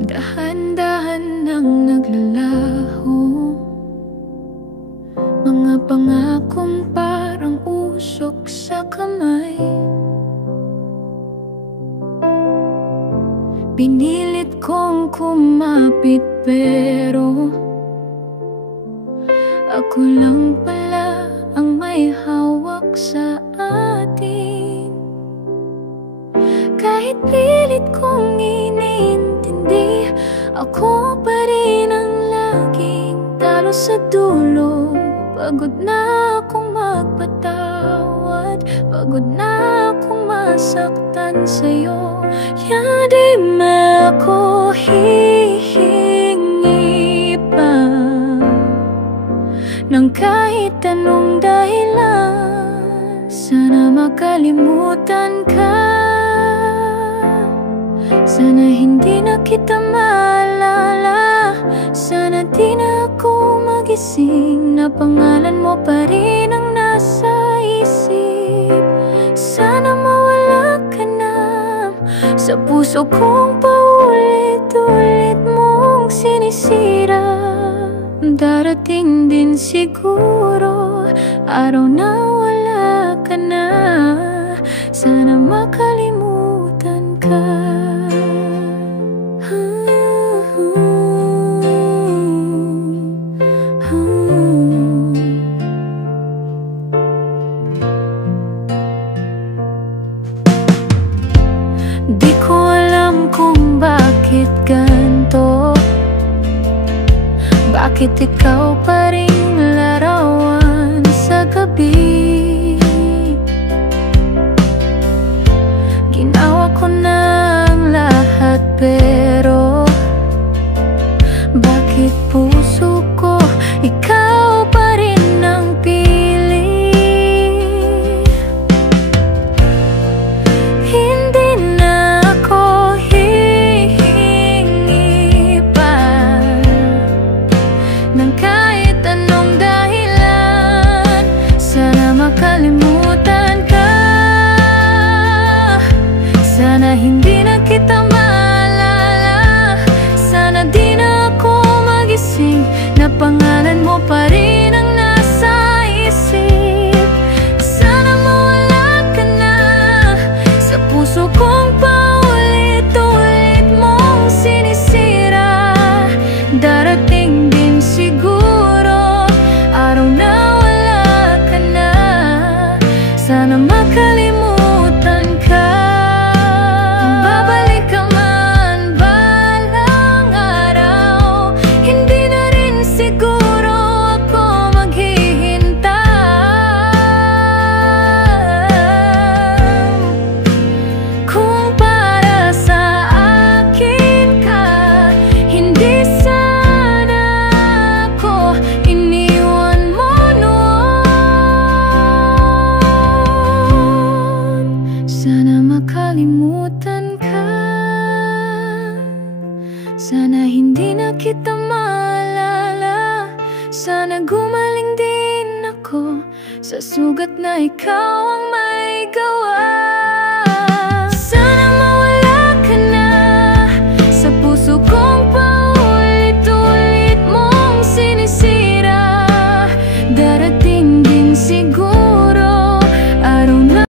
Dahan-dahan nang naglalaho, mga pangakong parang usok sa kamay. Pinilit kong kumapit pero ako lang pala ang may hawak sa atin. Kahit pilit kong iniintindi, ako pa rin ang laging talo sa dulo. Pagod na akong magpatawad, pagod na akong masaktan sa'yo. Kaya di mo ako hihingi pa ng kahit anong dahilan. Sana makalimutan ka, sana hindi na kita maalala. Sana di na ako magising na pangalan mo pa rin ang nasa isip. Sana mawala ka na sa puso kong paulit-ulit mong sinisira. Darating din siguro araw na wala ka na. Sana makalimutan ka. Di ko alam kung bakit ganito, bakit ikaw pa rin larawan sa gabi. Ginawa ko na ang lahat pero bakit puso ko ikaw pa rin ang pili? Hindi na ako hihingi pa ng kahit anong dahilan. Sana makalimutan ka, sana hindi na kita maalala. Sana di na ako magising na pangalan mo pa rin ang nasa isip. Sana mawala ka na sa puso kong paulit-ulit mong sinisira. Darating din siguro araw na wala ka na. Sana makalimutan ka. Babalik ka man balang araw, hindi na rin siguro ako maghihintay. Kung para sa akin ka, hindi sana ako iniwan mo noon. Sana makalimutan ka, sana hindi na kita maalala. Sana gumaling din ako sa sugat na ikaw ang may gawa.